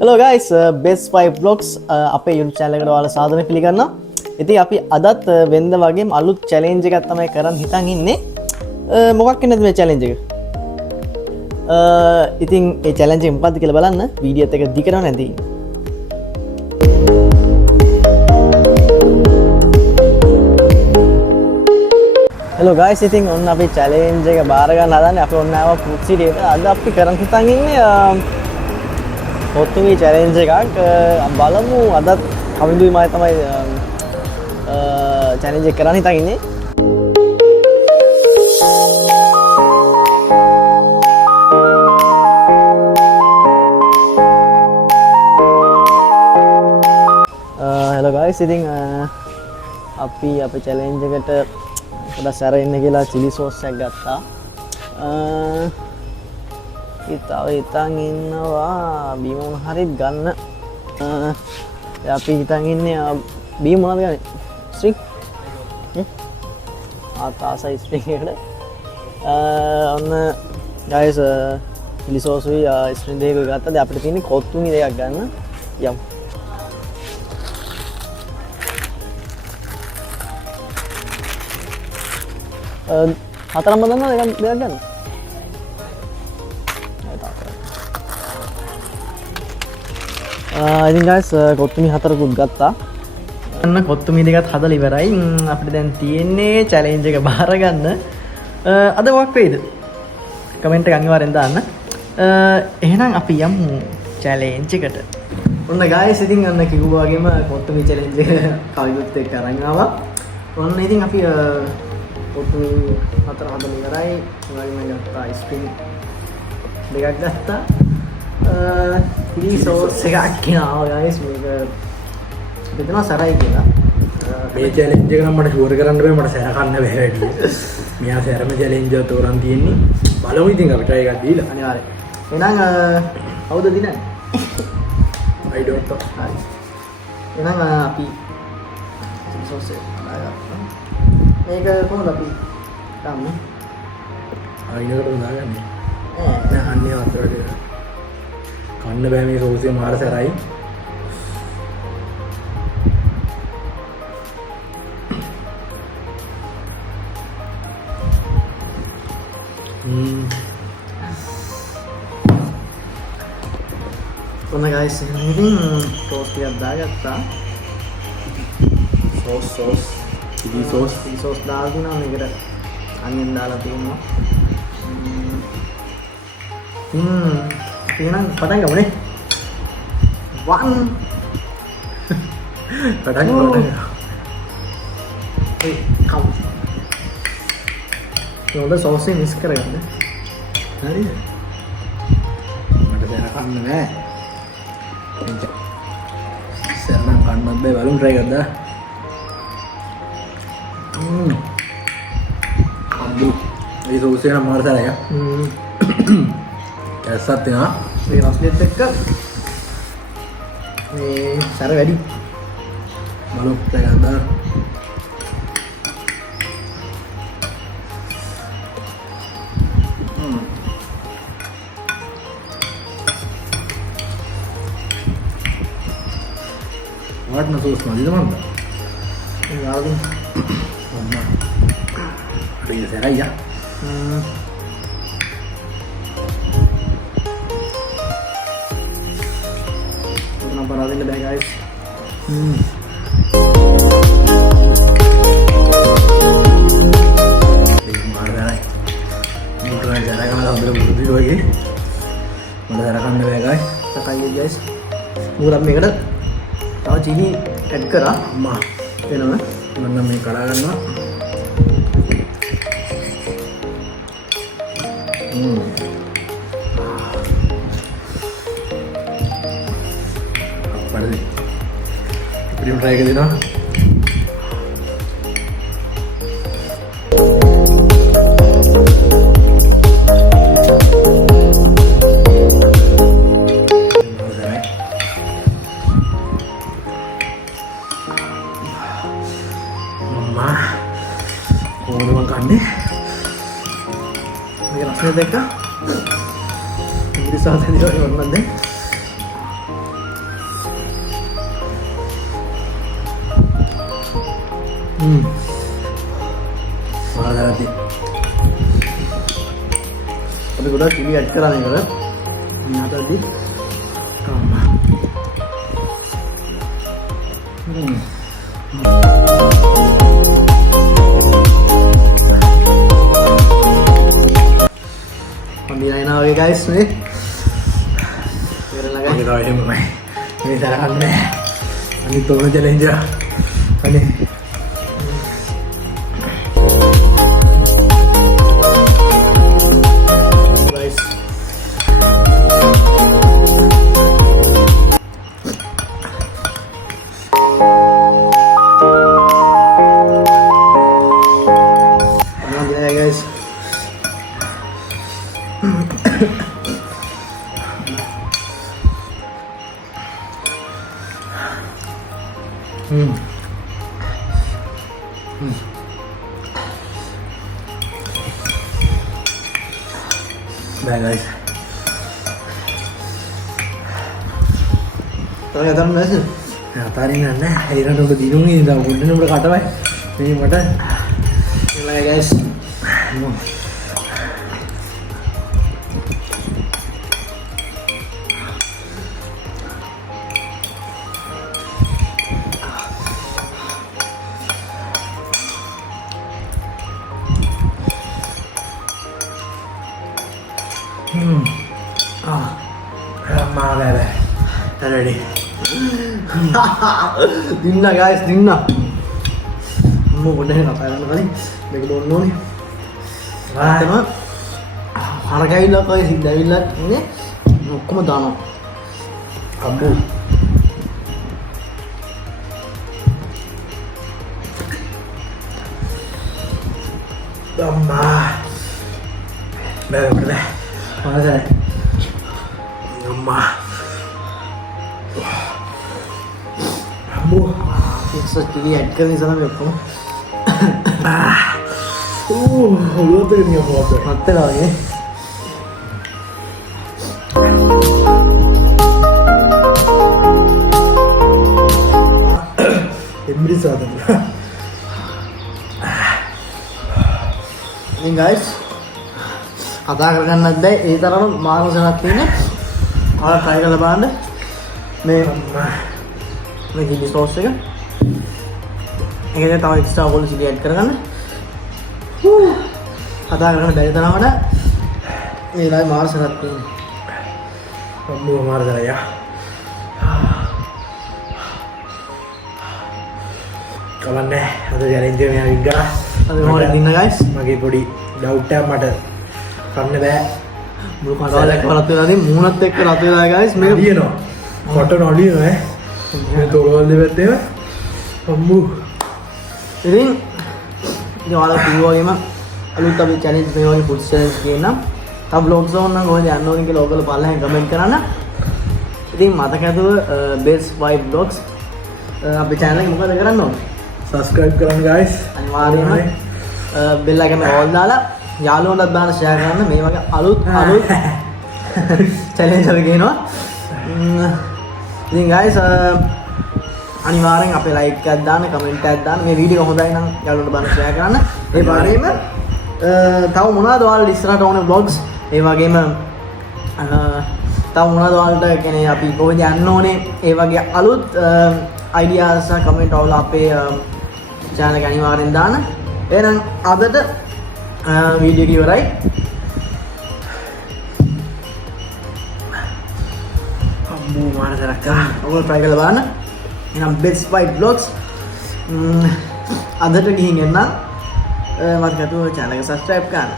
Hello guys, Best 5 Vlogs අපේ YouTube channel එකට ඔයාලා සාදරයෙන් පිළිගන්නවා. ඉතින් අපි අදත් වෙනද වගේම අලුත් challenge එකක් තමයි කරන් හිතන් ඉන්නේ. මොකක් වෙනද මේ challenge එක? ඉතින් ඒ challenge එක මොකක්ද කියලා බලන්න වීඩියෝ එක දිග කරන්න නැති. Hello guys, ඉතින් ඔන්න අපි challenge එක බාර ගන්න හදන්නේ. අපි ඔන්න ආවා food city එකට. අද අපි කරන් හිතන් ඉන්නේ කොත්තුමී චැලෙන්ජ් එකක් බලමු අදත් කවිඳුයි මම තමයි චැලෙන්ජ් එක කරන්න හිතන් ඉන්නේ. hello guys, ඉතින් අපි අපේ චැලෙන්ජ් එකට පොඩ්ඩක් සැර ඉන්න කියලා chili sauce එකක් ගත්තා. තව හිතන් ඉන්නවා බීම මොන හරි ගන්න. අපි හිතන් ඉන්නේ බීම මොනවද ගන්නේ? ස්ට්‍රික්. ආසයි ස්ට්‍රික් එකට. ඔන්න guys chili sauce උයි ස්ට්‍රික් දෙකක් ගත්තා. දැන් අපිට තියෙන්නේ කොත්තුමි දෙකක් ගන්න. යමු. හතරම දන්නවා දෙකක් ගන්න. ඉතින් guys කොත්තුමි හතරකුත් ගත්තා. අන්න කොත්තුමි දෙකත් හදලා ඉවරයි. අපිට දැන් තියෙන්නේ challenge එක බාර ගන්න. අද මොකක් වෙයිද? කමෙන්ට් එක අනිවාර්යෙන් දාන්න. එහෙනම් අපි යමු challenge එකට. ඔන්න guys ඉතින් අන්න කිව්වා වගේම කොත්තුමි challenge එක කවිදුත් එක්ක අරන් ආවා. ඔන්න ඉතින් අපි කොත්තුමි හතර හදලා ඉවරයි. ඒ වගේම ගත්තා ස්ප්‍රින් දෙකක් ගත්තා. chili sauce එකක් කියනවා guys මේක දෙතනවා සරයි කියලා. මේ challenge එක නම් මට ෂුවර් කරන්න බෑ මට සැර කන්න බෑ වැඩි. මෙයා සැරම challenge එක තෝරන් තියෙන්නේ. බලමු ඉතින් අපි try එකක් දීලා. අනිවාර්යෙන්. එහෙනම් කවුද දිනන්නේ? I don't know. හරි. එහෙනම් අපි chili sauce එක දාගත්තා. මේක කොහොමද අපි ගන්නේ? අයිනකට දාගන්නේ. නෑ අන්නේ අතරට කන්න බෑ මේ සෝස් එක මාර සැරයි. ඔන්න guys ඉතින් සෝස් ටිකක් දාගත්තා. chili sauce දාලා තිනවා මේකට අනියන් දාලා තියෙනවා. එහෙනම් පටන් ගමුනේ. 1 පටන් ගමු. ඒ කව්. ඒවල සෝස් එක මික්ස් කරගන්න. හරිද? මට සැර කන්න නෑ. සැර නම් කන්නත් බෑ බලමු try කරලා. අම්බු. මේ සෝස් එක නම් මාර සැරයි. ඇස්සත් තියෙනවා. මේ රස්නෙත් එක්ක මේ සැර වැඩි. බලමු try කරලා. වටන සෝස් මදිද මන්ද? මේ යාළුවෝ අම්මා. හරි සැරයි යා. පරාදෙන්න බෑ guys. මාරයි. මොකද ජරගම හොඳට මුරුදි වගේ. මට ජර කන්න බෑ guys. සකයි guys. මුගලම් මේකට තව chili add කරා. අම්මා වෙනම මම මේ කඩා ගන්නවා. අපරදි. ඉතින් try එක දෙනවා. Mama, කන්නේ. මේක රසය දැක්කා? ඉංග්‍රීසි සාහිත්‍යය වගේ වුණාද? මාරදරති අපි ගොඩක් කිලි ඇඩ් කරා මේකට. නාතදි Pembinain lagi guys nih. Biarin lagi. kita ini memang ini sarapan nih. Ini tuh challenge ya. Ini. Guys. Pembinain ya guys. Baik guys. Ternyata enggak sih. Nah, tadi nana, akhirnya udah bingung ini, udah kata baik. Ini mata. Ini lagi guys. Lama bebe. Ready. Dinna guys, dinna. Mau udah ngapain kali? Bagi dono nih. Teman. Hargailah kau sih Dawilat ini. Aku mau dano. Abu. Lama. Bebe. Mana sih? Lama. Abu. Bisa jadi add कर sana देखो. Lo tuh ini apa tuh? Mati lagi. Ini sahaja. Ini guys. කතා කරගන්න නැද්දයි ඒ තරම මානසයක් තියෙන. ඔයාලා try කරලා බලන්න. මේ chili sauce එක. ඒකේ තව extra oil chili add කරගන්න. කතා කරගන්න බැරි තරමට මේ ලයි මානසයක් තියෙන. Abu marah dah ya. Kawan deh, ada challenge yang agak. අපි මොකද දින්න guys. Magi podi doubt ya mata. Karena deh. මුළු කතාවල එක්ක රත් වෙලා තියෙන මූණත් එක්ක රත් වෙලා guys මේක Dia no. Foto noli no Ini tolol deh betul. Abu. ඉතින් ඔයාලා කිව්වා අලුත් අපි challenge මේ වගේ food challenge කියනවා. තව vlogs ඕන නම් කොහෙද යන්න ඕනේ කියලා ඔයගොල්ලෝ පල්ලෙන් කමෙන්ට් කරන්න. ඉතින් මතක ඇතුව best 5 vlogs අපේ channel එක මොකද කරන්න ඕනේ? Subscribe කරන්න guys. අනිවාර්යයෙන්ම bell icon එක all දාලා යාළුවන්ටත් දාන්න share කරන්න මේ වගේ අලුත් challenge එක ගේනවා. ඉතින් guys අනිවාර්යෙන් අපේ like එකක් දාන්න comment එකක් දාන්න මේ වීඩියෝ එක හොඳයි නම් යාළුවන්ට දාන්න share කරන්න. ඒ වගේම තව මොනවද ඔයාලා ඉස්සරහට ඕනේ vlogs ඒ වගේම තව මොනවද ඔයාලට කියන්නේ අපි කොහෙද යන්න ඕනේ ඒ වගේ අලුත් ideas සහ comment ඔයාලා අපේ channel එක අනිවාර්යෙන් දාන්න. එහෙනම් අදට වීඩියෝ එක ඉවරයි. Abu marah dah kah. ඔයගොල්ලෝ try කරලා බලන්න. එහෙනම් best 5 vlogs අදට ගිහින් එන්න මතක ඇතුව channel එක subscribe කරන්න.